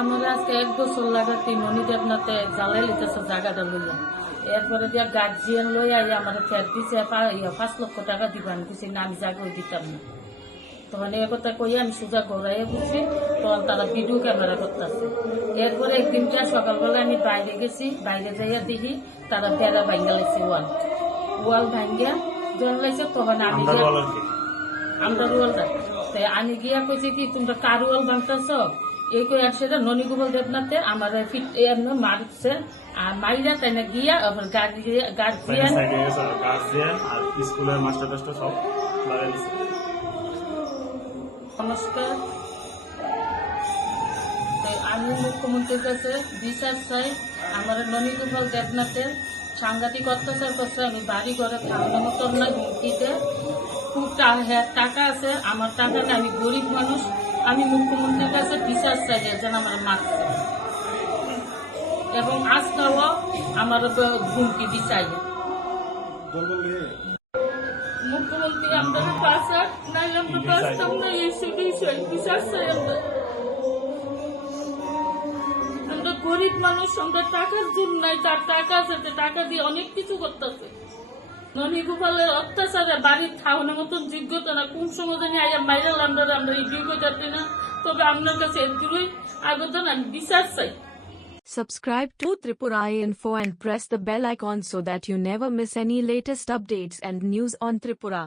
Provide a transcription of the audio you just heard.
আমরা আজকে 1 বছর লাগাতে ননী দেবনাথে জ্বালাই লিতেছে জায়গাটা লইয়া এরপরে দিয়া গার্জিয়ান লই আই আমার ফের দিছে 5 লক্ষ টাকা দিবেন কিছু না আমি জায়গা দিতাম না তখন এই কথা কই আমি সোজা ঘোরাইয়া বুঝছি তখন তারা ভিডিও ক্যামেরা করতেছে এরপরে একদিনটা সকালবেলা আমি বাইরে গেছি বাইরে যাইয়া দেখি তারা বেড়া ভাঙ্গা লাগছে ওয়াল ভাঙ্গা জ্বলাইছে তখন আমি আমরা ওয়ালটা তাই আমি গিয়া কইছি কি তোমরা কার ওয়াল ভাঙতেছ এই করে সেটা ননীগোপাল দেবনাথে আমার ফিট এমনি মারছে আর মাইরা তাই না গিয়া আবার গার্জিয়ান আর স্কুলের মাস্টার টাস্টার সব লাগাই দিছে। নমস্কার, আমি মুখ্যমন্ত্রীর কাছে বিচার চাই আমার ননীগোপাল দেবনাথের সাংঘাতিক অত্যাচার করছে আমি বাড়ি ঘরে খাওয়ানোর মতন না হুমকিতে খুব টাকা আছে আমার টাকা না আমি গরিব মানুষ আমি মুখ্যমন্ত্রীর কাছে বিচার চাই যেন আমার মারছে এবং আজকাল আমার হুমকি বিচাই মুখ্যমন্ত্রী আমরা পাশা নাই আমরা পাশতাম না এসে বিচার চাই আমরা গরিব মানুষ আমরা টাকার জন্য নাই তার টাকা আছে টাকা দিয়ে অনেক কিছু করতেছে ননীগোপালের অত্যাচারে বাড়ির খাওয়ানোর মতন যোগ্যতা না কোন সময় জানি আইয়া মাইরা লান্ডারে আমরা রিভিউ করতে না তবে আপনার কাছে এগুলোই আবেদন আমি বিচার চাই। Subscribe to Tripura Info and press the bell icon so that you never miss any latest updates and news on Tripura.